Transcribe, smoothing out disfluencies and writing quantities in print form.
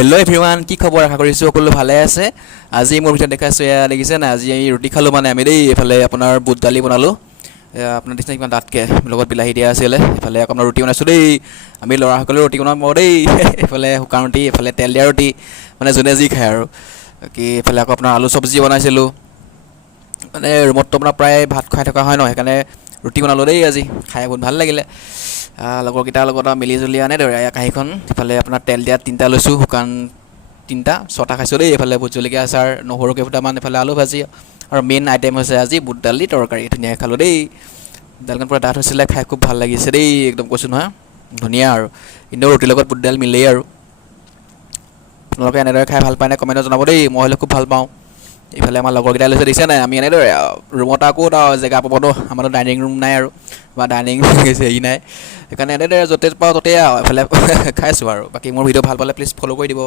Hello' everyone, কি খবৰ? আশা কৰিছোঁ সকলো ভালে আছে। আজি মোৰ ভিতৰত দেখাইছোঁ, এয়া দেখিছে না, আজি আমি ৰুটি খালোঁ মানে আমি দেই। এইফালে আপোনাৰ বুট দালি বনালোঁ, আপোনাৰ নিচিনা কিমান ডাঠকৈ, লগত বিলাহী দিয়া আছিলে। এইফালে আপোনাৰ ৰুটি বনাইছোঁ দেই, আমি ল'ৰাসকলেও ৰুটি বনাব পাৰোঁ দেই। এইফালে শুকান ৰুটি, এইফালে তেল দিয়া ৰুটি, মানে যোনে যি খায় আৰু। বাকী এইফালে আকৌ আপোনাৰ আলু চব্জি বনাইছিলোঁ। মানে ৰুমততো আপোনাৰ প্ৰায় ভাত খাই থকা হয় ন, সেইকাৰণে ৰুটি বনালোঁ দেই আজি, খাই বহুত ভাল লাগিলে। লগৰকেইটাৰ লগত মিলি জুলি এনেদৰে কাঁহীখন। ইফালে আপোনাৰ তেল দিয়া 3টা লৈছোঁ, শুকান 3টা, 6টা খাইছোঁ দেই। এইফালে ভোট জলকীয়া আচাৰ, নহৰু কেইফুটামান, এইফালে আলু ভাজি, আৰু মেইন আইটেম হৈছে আজি বুট দালি তৰকাৰী। ধুনীয়াকৈ খালোঁ দেই। দালিখন পূৰা ডাঠ হৈছিলে, খাই খুব ভাল লাগিছে দেই, একদম কৈছোঁ নহয়, ধুনীয়া আৰু। কিন্তু ৰুটিৰ লগত বুট দালি মিলেই আৰু। আপোনালোকে এনেদৰে খাই ভাল পায় নে কমেণ্টত জনাব দেই, মই হ'লে খুব ভাল পাওঁ। এইফালে আমাৰ লগৰকেইটাই লৈছে, দেখিছে নাই, আমি এনেদৰে ৰুমত আকৌ জেগা পাব ন, আমাৰতো ডাইনিং ৰুম নাই আৰু, বা ডাইনিং হেৰি নাই, সেইকাৰণে এনেদৰে য'তে পাওঁ ত'তেই আৰু এইফালে খাইছোঁ আৰু। বাকী মোৰ ভিডিঅ' ভাল পালে প্লিজ ফ'ল' কৰি দিব।